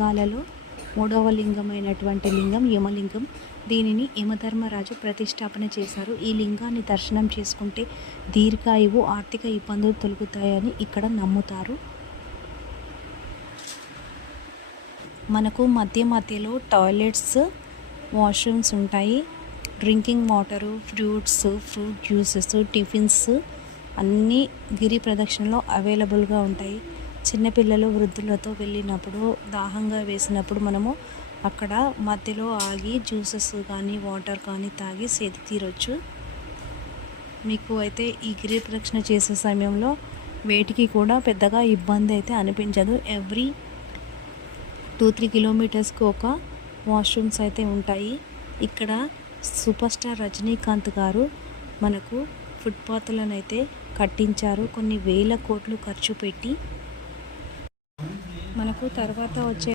లింగాలలో 3వ లింగమైనటువంటి లింగం యమలింగం. దీనిని యమధర్మరాజు ప్రతిష్టాపన చేశారు. ఈ లింగాన్ని దర్శనం చేసుకుంటే దీర్ఘాయువు, ఆర్థిక ఇబ్బందులు తొలగుతాయని ఇక్కడ నమ్ముతారు. మనకు మధ్యలో టాయిలెట్స్, వాష్రూమ్స్ ఉంటాయి. Drinking water, fruit juices, tiffins అన్నీ గిరి ప్రదక్షిణలో అవైలబుల్గా ఉంటాయి. చిన్నపిల్లలు, వృద్ధులతో వెళ్ళినప్పుడు దాహంగా వేసినప్పుడు మనము అక్కడ మధ్యలో ఆగి జ్యూసెస్ కానీ వాటర్ కానీ తాగి సేద తీరొచ్చు. మీకు అయితే ఈ గిరి ప్రదక్షిణ చేసే సమయంలో వేటికి కూడా పెద్దగా ఇబ్బంది అయితే అనిపించదు. ఎవ్రీ 2-3 కిలోమీటర్స్కి ఒక వాష్రూమ్స్ అయితే ఉంటాయి. ఇక్కడ సూపర్ స్టార్ రజనీకాంత్ గారు మనకు ఫుట్పాత్లను అయితే కట్టించారు. కొన్ని వేల కోట్లు ఖర్చు పెట్టి. మనకు తర్వాత వచ్చే